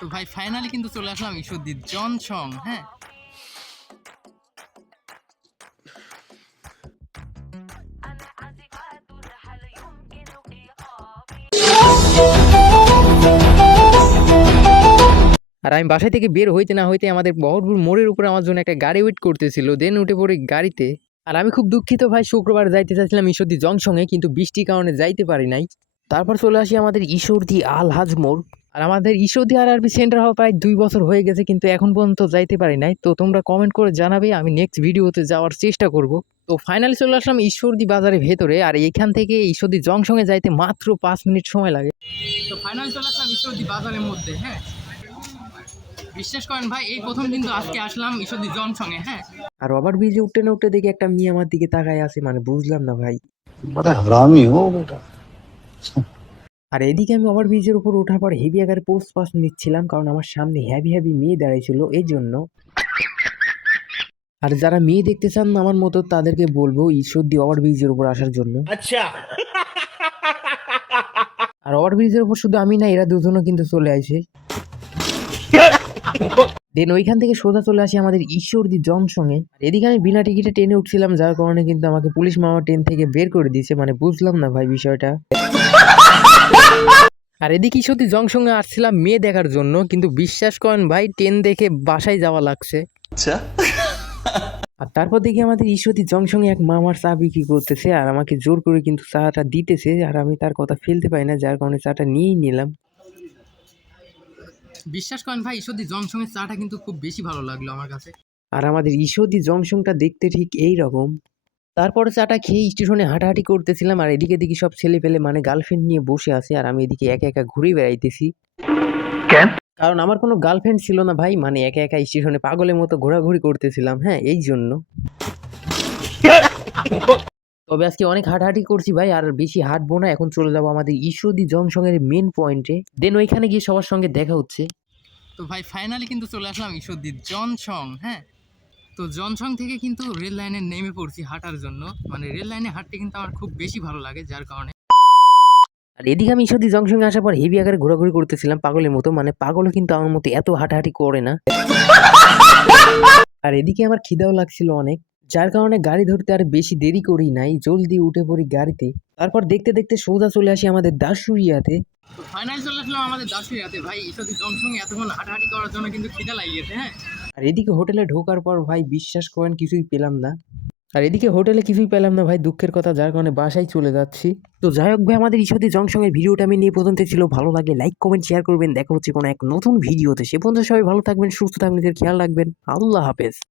তো ভাই ফাইনালি কিন্তু চলে আসলাম ঈশ্বরদীর জনসং। হ্যাঁ, আর আমি বাসা থেকে বের হইতে না হইতে আমাদের বহরপুর মোড়ের উপরে আমার জন্য একটা গাড়ি ওয়েট করতেছিল। দেন উঠে পড়ি গাড়িতে। আর আমি খুব দুঃখিত ভাই, শুক্রবার যাইতে চাইছিলাম ঈশ্বরদী জংশনে, কিন্তু বৃষ্টির কারণে যাইতে পারি নাই। তারপর চলে আসি আমাদের ঈশ্বরদী আলহাজ মোড়। আর আমাদের ঈশ্বরদী আরআরবি সেন্টার হওয়া প্রায় 2 বছর হয়ে গেছে, কিন্তু এখন পর্যন্ত যাইতে পারি নাই। তো তোমরা কমেন্ট করে জানাবে, আমি নেক্সট ভিডিওতে যাওয়ার চেষ্টা করব। তো ফাইনালি চলে আসলাম ঈশ্বরদী বাজারের ভেতরে। আর এখান থেকে ঈশ্বরদী জংশনে যাইতে মাত্র 5 মিনিট সময় লাগে। তো ফাইনালি চলে আসলাম ঈশ্বরদী বাজারের মধ্যে। হ্যাঁ, বিশ্বাস করেন ভাই, এই প্রথম কিন্তু আজকে আসলাম ঈশ্বরদী জংশনে। হ্যাঁ, আর ওভার ব্রিজে উঠতে না উঠতে দেখি একটা মেয়ে আমার দিকে তাকায় আছে, মানে বুঝলাম না ভাই। बड़ा हरामी हो बेटा। আর এদিকে আমি ওভার ব্রিজের উপর ওঠার পর হেভি আকারে পোস্ট পাস নিচ্ছিলাম, কারণ আমার সামনে হেভি হেভি মেয়ে দাঁড়িয়েছিল এই জন্য। আর যারা মেয়ে দেখতে চান আমার মতো, তাদেরকে বলবো ঈশ্বরদী ওভার ব্রিজের উপর আসার জন্য। अच्छा আর ওভার ব্রিজের উপর শুধু আমি না, এরা দুজনও কিন্তু চলে আসে। দেন ওইখান থেকে সোজা চলে আসি আমাদের ঈশ্বরদী জংশনে। এদিকে আমি বিনা টিকিটে ট্রেনে উঠছিলাম, যার কারণে কিন্তু আমাকে পুলিশ মামা ট্রেন থেকে বের করে দিয়েছে, মানে বুঝলাম না ভাই বিষয়টা। আর এদিকে ঈশ্বরদী জংশনে আসছিলাম মেয়ে দেখার জন্য, কিন্তু বিশ্বাস করেন ভাই, ট্রেন দেখে বাসায় যাওয়া লাগছে। अच्छा আর তারপর দেখি আমাদের ঈশ্বরদী জংশনে এক মামার চা বিক্রি করতেছে, আর আমাকে জোর করে কিন্তু চাটা দিতেছে, আর আমি তার কথা ফেলতে পারি না, যার কারণে চাটা নিয়েই নিলাম। বিশ্বাস করেন ভাই, ঈশ্বরদী জংশনের চাটা কিন্তু খুব বেশি ভালো লাগলো আমার কাছে। আর আমাদের ঈশ্বরদী জংশনটা দেখতে ঠিক এই রকম। তারপরে চাটা খেয়ে স্টেশনে হাঁটাহাঁটি করতেছিলাম, আর এদিকে দেখি সব ছেলে পেলে মানে গার্লফ্রেন্ড নিয়ে বসে আছে, আর আমি এদিকে একা একা ঘুরে বেড়াইতেছি। কারণ আমার কোনো গার্লফ্রেন্ড ছিল না ভাই, মানে একা একা স্টেশনে পাগলের মতো ঘোরাঘুরি করতেছিলাম। হ্যাঁ, এই জন্য। তবে আজকে অনেক হাঁটাহাঁটি করছি ভাই, আর বেশি হাঁটবো না। এখন চলে যাবো আমাদের ঈশ্বরদী জংশনের মেন পয়েন্টে। দেন ওইখানে গিয়ে সবার সঙ্গে দেখা হচ্ছে। তো ভাই ফাইনালি কিন্তু চলে আসলাম ঈশ্বরদী জংশন। হ্যাঁ, তো জংশন থেকে কিন্তু রেল লাইনে নেমে পড়ছি হাঁটার জন্য। মানে রেল লাইনে হাঁটতে কিন্তু আমার খুব বেশি ভালো লাগে, যার কারণে। আর এদিকে আমি ঈশ্বরদী জংশনে আসার পর হেভি আকারে ঘোরাঘুরি করতেছিলাম পাগলের মতো, মানে পাগলও কিন্তু আমার মতো এত হাঁটাহাঁটি করে না। আর এদিকে আমার খিদাও লাগছিল অনেক, যার কারণে গাড়ি ধরতে আর বেশি দেরি করি নাই, জলদি উঠে পড়ি গাড়িতে। তারপর দেখতে দেখতে সোজা চলে আসি আমাদের দাসুরিয়াতে। তো ফাইনালি চলে আসলাম আমাদের দাসুরিয়াতে। ভাই ঈশ্বরদী জংশনে এতক্ষণ হাঁটাহাঁটি করার জন্য কিন্তু খিদা লাগিয়েছে। হ্যাঁ, আর এদিকে হোটেলে ঢোকার পর ভাই বিশ্বাস করেন কিছুই পেলাম না। আর এদিকে হোটেলে কিছুই পেলাম না ভাই, দুঃখের কথা, যার কারণে বাসায় চলে যাচ্ছি। তো যাই হোক ভাই, আমাদের ঈশ্বরদী জংশনের ভিডিওটা আমি নিয়ে পর্যন্ত ছিল। ভালো লাগে লাইক কমেন্ট শেয়ার করবেন। দেখা হচ্ছে কোনো এক নতুন ভিডিওতে। সে পর্যন্ত সবাই ভালো থাকবেন, সুস্থ থাকবেন, নিজের খেয়াল রাখবেন। আল্লাহ হাফেজ।